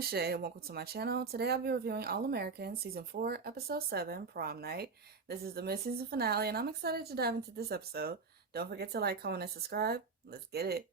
is Shay and welcome to my channel. Today I'll be reviewing All American Season 4, Episode 7, Prom Night. This is the mid-season finale and I'm excited to dive into this episode. Don't forget to like, comment, and subscribe. Let's get it.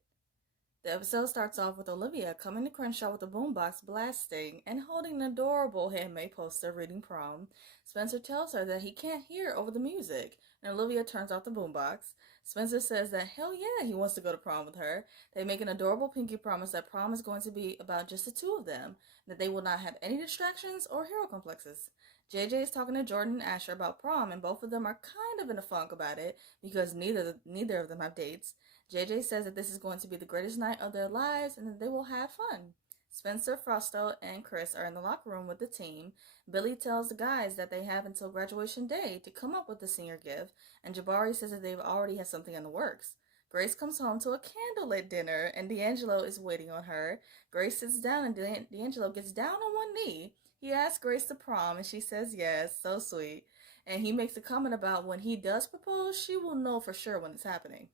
The episode starts off with Olivia coming to Crenshaw with a boombox blasting and holding an adorable handmade poster reading Prom. Spencer tells her that he can't hear over the music, and Olivia turns off the boombox. Spencer says that hell yeah, he wants to go to prom with her. They make an adorable pinky promise that prom is going to be about just the two of them, and that they will not have any distractions or hero complexes. JJ is talking to Jordan and Asher about prom, and both of them are kind of in a funk about it because neither of them have dates. JJ says that this is going to be the greatest night of their lives and that they will have fun. Spencer, Frosto, and Chris are in the locker room with the team. Billy tells the guys that they have until graduation day to come up with the senior gift, and Jabari says that they've already had something in the works. Grace comes home to a candlelit dinner, and D'Angelo is waiting on her. Grace sits down, and D'Angelo gets down on one knee. He asks Grace to prom, and she says yes, so sweet. And he makes a comment about when he does propose, she will know for sure when it's happening.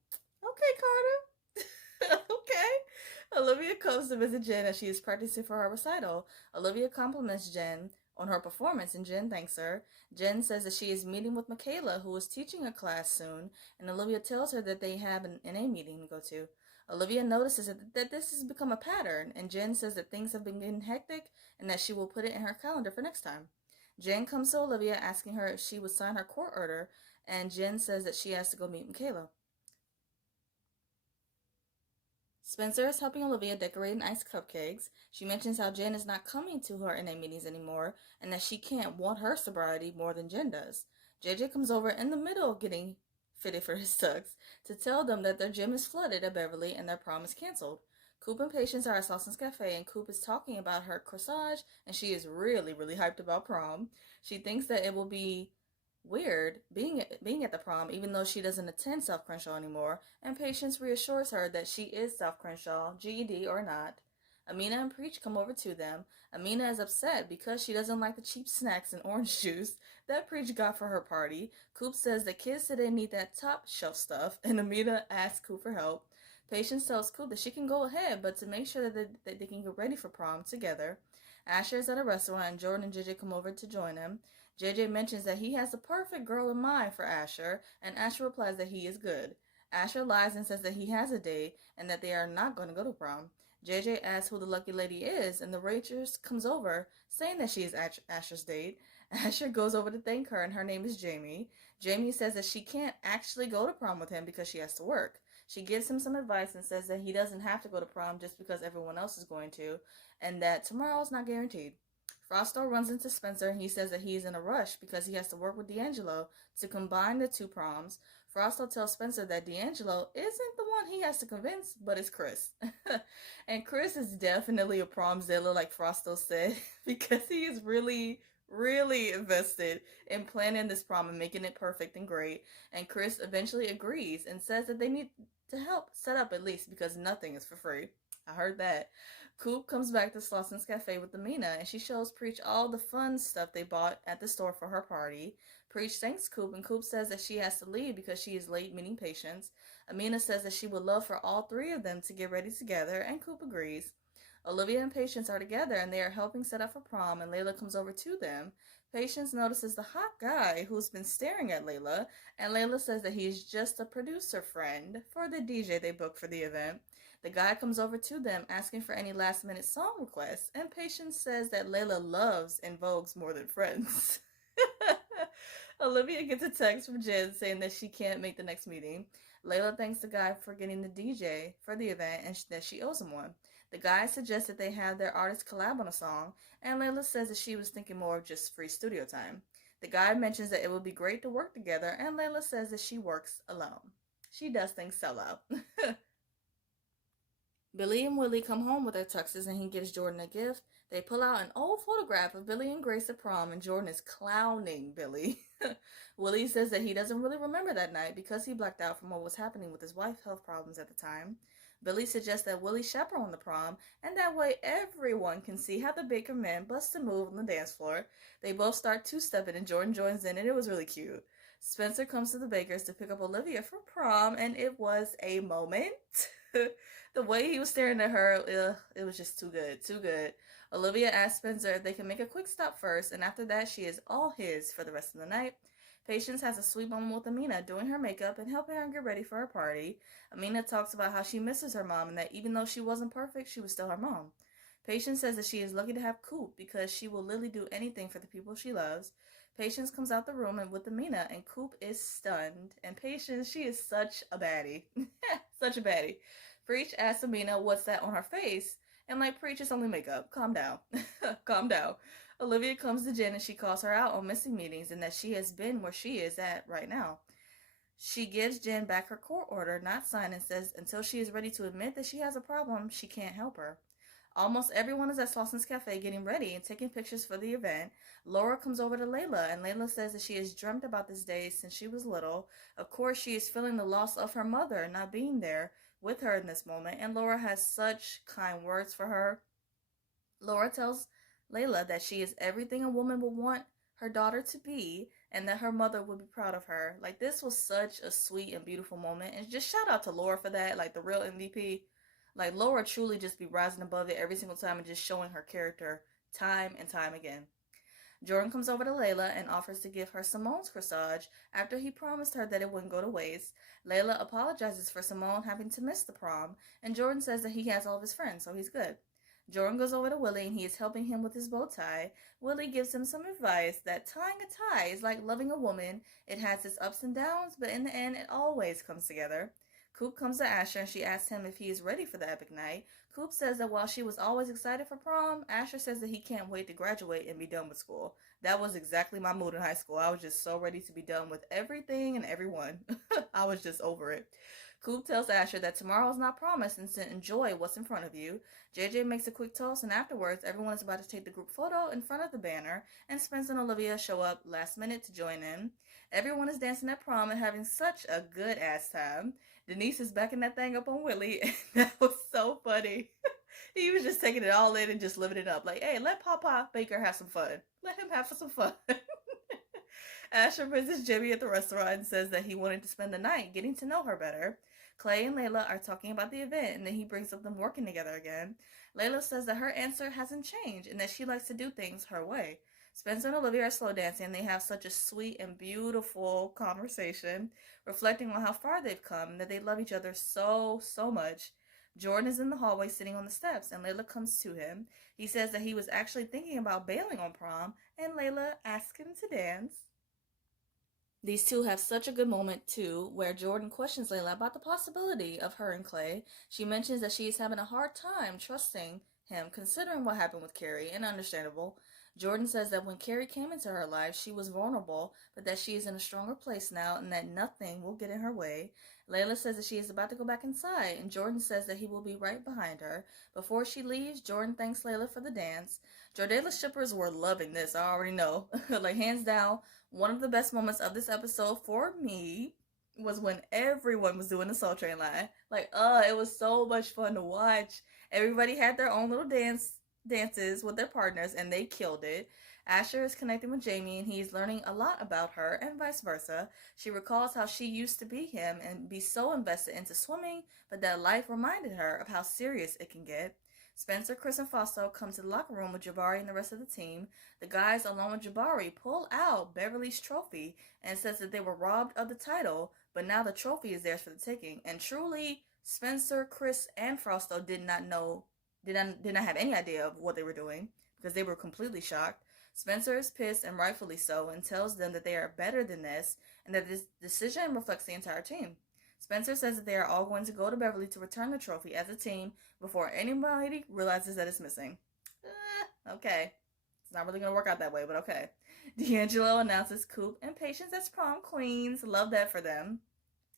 Okay, Carter. Okay. Olivia comes to visit Jen as she is practicing for her recital. Olivia compliments Jen on her performance, and Jen thanks her. Jen says that she is meeting with Michaela, who is teaching a class soon, and Olivia tells her that they have an NA meeting to go to. Olivia notices that this has become a pattern, and Jen says that things have been getting hectic and that she will put it in her calendar for next time. Jen comes to Olivia asking her if she would sign her court order, and Jen says that she has to go meet Michaela. Spencer is helping Olivia decorate and ice cupcakes. She mentions how Jen is not coming to her NA meetings anymore and that she can't want her sobriety more than Jen does. JJ comes over in the middle of getting fitted for his tux to tell them that their gym is flooded at Beverly and their prom is canceled. Coop and Patience are at Salson's Cafe and Coop is talking about her corsage and she is really hyped about prom. She thinks that it will be weird being at the prom even though she doesn't attend South Crenshaw anymore, and Patience reassures her that she is South Crenshaw, GED or not. Amina and Preach come over to them. Amina is upset because she doesn't like the cheap snacks and orange juice that Preach got for her party. Coop says the kids today need that top shelf stuff, and Amina asks Coop for help. Patience tells Coop that she can go ahead, but to make sure that they can get ready for prom together. Asher is at a restaurant and Jordan and JJ come over to join him. JJ mentions that he has the perfect girl in mind for Asher, and Asher replies that he is good. Asher lies and says that he has a date and that they are not going to go to prom. JJ asks who the lucky lady is, and the waitress comes over, saying that she is Asher's date. Asher goes over to thank her, and her name is Jamie. Jamie says that she can't actually go to prom with him because she has to work. She gives him some advice and says that he doesn't have to go to prom just because everyone else is going to, and that tomorrow is not guaranteed. Frosto runs into Spencer and he says that he is in a rush because he has to work with D'Angelo to combine the two proms. Frosto tells Spencer that D'Angelo isn't the one he has to convince, but it's Chris. And Chris is definitely a promzilla, like Frosto said, because he is really invested in planning this prom and making it perfect and great. And Chris eventually agrees and says that they need to help set up at least because nothing is for free. I heard that. Coop comes back to Slosson's Cafe with Amina, and she shows Preach all the fun stuff they bought at the store for her party. Preach thanks Coop, and Coop says that she has to leave because she is late meeting Patience. Amina says that she would love for all three of them to get ready together, and Coop agrees. Olivia and Patience are together, and they are helping set up for prom, and Layla comes over to them. Patience notices the hot guy who's been staring at Layla, and Layla says that he is just a producer friend for the DJ they booked for the event. The guy comes over to them asking for any last-minute song requests, and Patience says that Layla loves and vogues more than friends. Olivia gets a text from Jen saying that she can't make the next meeting. Layla thanks the guy for getting the DJ for the event and that she owes him one. The guy suggests that they have their artists collab on a song, and Layla says that she was thinking more of just free studio time. The guy mentions that it would be great to work together, and Layla says that she works alone. She does things solo. Billy and Willie come home with their tuxes and he gives Jordan a gift. They pull out an old photograph of Billy and Grace at prom and Jordan is clowning Billy. Willie says that he doesn't really remember that night because he blacked out from what was happening with his wife's health problems at the time. Billy suggests that Willie chaperone the prom, and that way everyone can see how the Baker men bust a move on the dance floor. They both start two-stepping and Jordan joins in and it was really cute. Spencer comes to the Bakers to pick up Olivia for prom and it was a moment. The way he was staring at her, it was just too good, too good. Olivia asks Spencer if they can make a quick stop first, and after that, she is all his for the rest of the night. Patience has a sweet moment with Amina doing her makeup and helping her get ready for her party. Amina talks about how she misses her mom and that even though she wasn't perfect, she was still her mom. Patience says that she is lucky to have Coop because she will literally do anything for the people she loves. Patience comes out the room and with Amina, and Coop is stunned. And Patience, she is such a baddie. Such a baddie. Preach asks Amina what's that on her face. And like, Preach, it's only makeup. Calm down. Calm down. Olivia comes to Jen and she calls her out on missing meetings and that she has been where she is at right now. She gives Jen back her court order, not signed, and says until she is ready to admit that she has a problem, she can't help her. Almost everyone is at Slausen's Cafe getting ready and taking pictures for the event. Laura comes over to Layla, and Layla says that she has dreamt about this day since she was little. Of course, she is feeling the loss of her mother not being there with her in this moment, and Laura has such kind words for her. Laura tells Layla that she is everything a woman would want her daughter to be and that her mother would be proud of her. Like, this was such a sweet and beautiful moment, and just shout out to Laura for that, like the real MVP. Like, Laura truly just be rising above it every single time and just showing her character time and time again. Jordan comes over to Layla and offers to give her Simone's corsage after he promised her that it wouldn't go to waste. Layla apologizes for Simone having to miss the prom, and Jordan says that he has all of his friends, so he's good. Jordan goes over to Willie and he is helping him with his bow tie. Willie gives him some advice that tying a tie is like loving a woman. It has its ups and downs, but in the end, it always comes together. Coop comes to Asher and she asks him if he is ready for the epic night. Coop says that while she was always excited for prom, Asher says that he can't wait to graduate and be done with school. That was exactly my mood in high school. I was just so ready to be done with everything and everyone. I was just over it. Coop tells Asher that tomorrow is not promised and to enjoy what's in front of you. JJ makes a quick toast, and afterwards, everyone is about to take the group photo in front of the banner, and Spencer and Olivia show up last minute to join in. Everyone is dancing at prom and having such a good ass time. Denise is backing that thing up on Willie, and that was so funny. He was just taking it all in and just living it up. Like, hey, let Papa Baker have some fun. Let him have some fun. Asher visits Jimmy at the restaurant and says that he wanted to spend the night getting to know her better. Clay and Layla are talking about the event, and then he brings up them working together again. Layla says that her answer hasn't changed and that she likes to do things her way. Spencer and Olivia are slow dancing, and they have such a sweet and beautiful conversation, reflecting on how far they've come and that they love each other so, so much. Jordan is in the hallway sitting on the steps, and Layla comes to him. He says that he was actually thinking about bailing on prom, and Layla asks him to dance. These two have such a good moment, too, where Jordan questions Layla about the possibility of her and Clay. She mentions that she is having a hard time trusting him, considering what happened with Carrie, and understandable. Jordan says that when Carrie came into her life, she was vulnerable, but that she is in a stronger place now and that nothing will get in her way. Layla says that she is about to go back inside, and Jordan says that he will be right behind her. Before she leaves, Jordan thanks Layla for the dance. Jordala's shippers were loving this, I already know. Like, hands down, one of the best moments of this episode for me was when everyone was doing the Soul Train line. Like, it was so much fun to watch. Everybody had their own little dances with their partners, and they killed it. Asher is connecting with Jamie, and he's learning a lot about her, and vice versa. She recalls how she used to be him and be so invested into swimming, but that life reminded her of how serious it can get. Spencer, Chris, and Fausto come to the locker room with Jabari and the rest of the team. The guys, along with Jabari, pull out Beverly's trophy and says that they were robbed of the title, but now the trophy is theirs for the taking. And truly, Spencer, Chris, and Fausto did not have any idea of what they were doing because they were completely shocked. Spencer is pissed, and rightfully so, and tells them that they are better than this and that this decision reflects the entire team. Spencer says that they are all going to go to Beverly to return the trophy as a team before anybody realizes that it's missing. Okay. It's not really going to work out that way, but okay. D'Angelo announces Coop and Patience as prom queens. Love that for them.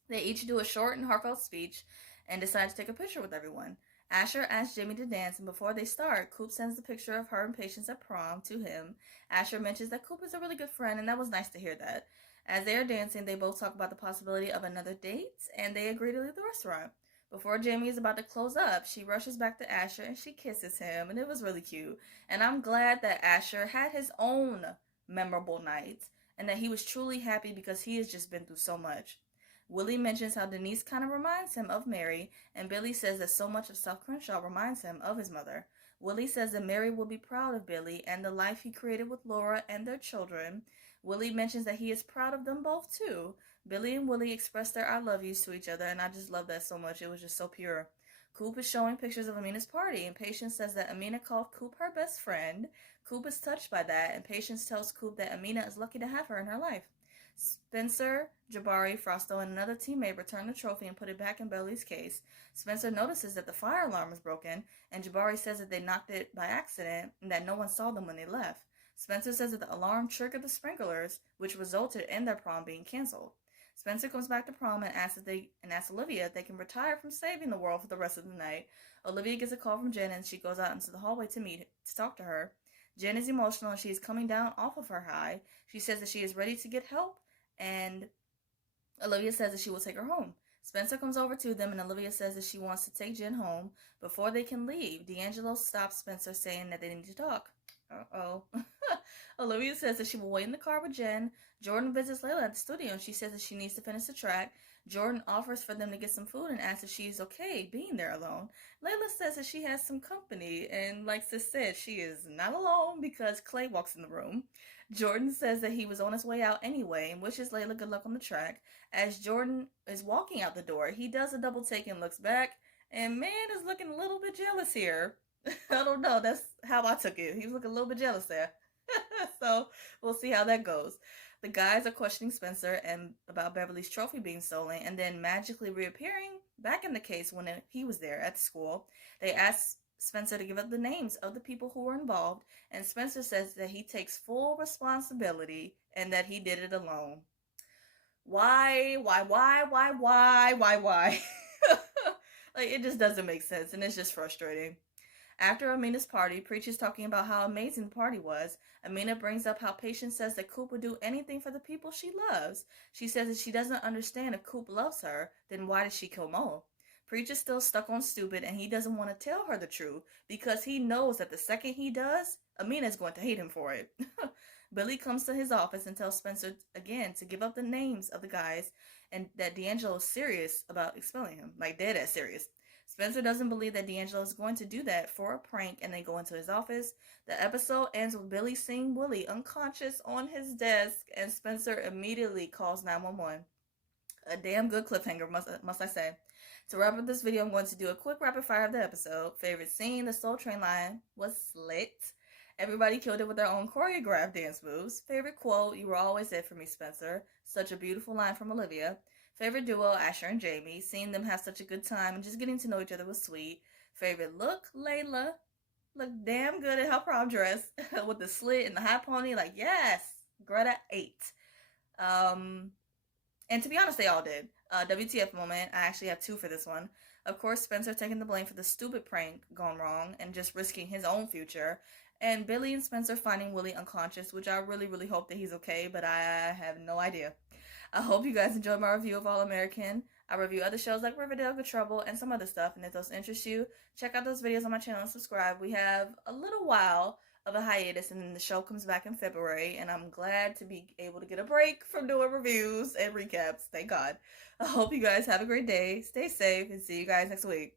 They each do a short and heartfelt speech and decide to take a picture with everyone. Asher asks Jimmy to dance, and before they start, Coop sends the picture of her and Patience at prom to him. Asher mentions that Coop is a really good friend, and that was nice to hear that. As they are dancing, they both talk about the possibility of another date, and they agree to leave the restaurant. Before Jamie is about to close up, she rushes back to Asher and she kisses him, and it was really cute. And I'm glad that Asher had his own memorable night, and that he was truly happy because he has just been through so much. Willie mentions how Denise kind of reminds him of Mary, and Billy says that so much of South Crenshaw reminds him of his mother. Willie says that Mary will be proud of Billy and the life he created with Laura and their children. Willie mentions that he is proud of them both too. Billy and Willie express their I love yous to each other, and I just love that so much. It was just so pure. Coop is showing pictures of Amina's party, and Patience says that Amina called Coop her best friend. Coop is touched by that, and Patience tells Coop that Amina is lucky to have her in her life. Spencer, Jabari, Frosto, and another teammate return the trophy and put it back in Billy's case. Spencer notices that the fire alarm is broken, and Jabari says that they knocked it by accident and that no one saw them when they left. Spencer says that the alarm triggered the sprinklers, which resulted in their prom being canceled. Spencer comes back to prom and asks Olivia if they can retire from saving the world for the rest of the night. Olivia gets a call from Jen and she goes out into the hallway to talk to her. Jen is emotional and she is coming down off of her high. She says that she is ready to get help, and Olivia says that she will take her home. Spencer comes over to them and Olivia says that she wants to take Jen home. Before they can leave, D'Angelo stops Spencer saying that they need to talk. Uh-oh. Olivia says that she will wait in the car with Jen. Jordan visits Layla at the studio and she says that she needs to finish the track. Jordan offers for them to get some food and asks if she is okay being there alone. Layla says that she has some company, and like Sis said, she is not alone because Clay walks in the room. Jordan says that he was on his way out anyway and wishes Layla good luck on the track. As Jordan is walking out the door, he does a double take and looks back, and man is looking a little bit jealous here. I don't know, that's how I took it. He was looking a little bit jealous there. So we'll see how that goes. The guys are questioning Spencer and about Beverly's trophy being stolen and then magically reappearing back in the case when he was there at the school. They ask Spencer to give up the names of the people who were involved, and Spencer says that he takes full responsibility and that he did it alone. Why? Like, it just doesn't make sense, and it's just frustrating. After Amina's party, Preach is talking about how amazing the party was. Amina brings up how Patience says that Coop would do anything for the people she loves. She says that she doesn't understand if Coop loves her, then why did she kill Mo? Preach is still stuck on stupid and he doesn't want to tell her the truth because he knows that the second he does, Amina is going to hate him for it. Billy comes to his office and tells Spencer again to give up the names of the guys and that D'Angelo is serious about expelling him, like dead ass serious. Spencer doesn't believe that D'Angelo is going to do that for a prank, and they go into his office. The episode ends with Billy seeing Willie unconscious on his desk, and Spencer immediately calls 911. A damn good cliffhanger, must I say. To wrap up this video, I'm going to do a quick rapid fire of the episode. Favorite scene, the Soul Train line was slit. Everybody killed it with their own choreographed dance moves. Favorite quote, you were always it for me, Spencer. Such a beautiful line from Olivia. Favorite duo, Asher and Jamie. Seeing them have such a good time and just getting to know each other was sweet. Favorite look, Layla. Looked damn good in her prom dress with the slit and the high pony. Like, yes, Greta 8. And to be honest, they all did. WTF moment, I actually have 2 for this one. Of course, Spencer taking the blame for the stupid prank gone wrong and just risking his own future. And Billy and Spencer finding Willie unconscious, which I really, really hope that he's okay, but I have no idea. I hope you guys enjoyed my review of All American. I review other shows like Riverdale, Good Trouble, and some other stuff, and if those interest you, check out those videos on my channel and subscribe. We have a little while of a hiatus, and then the show comes back in February, and I'm glad to be able to get a break from doing reviews and recaps. Thank God. I hope you guys have a great day, stay safe, and see you guys next week.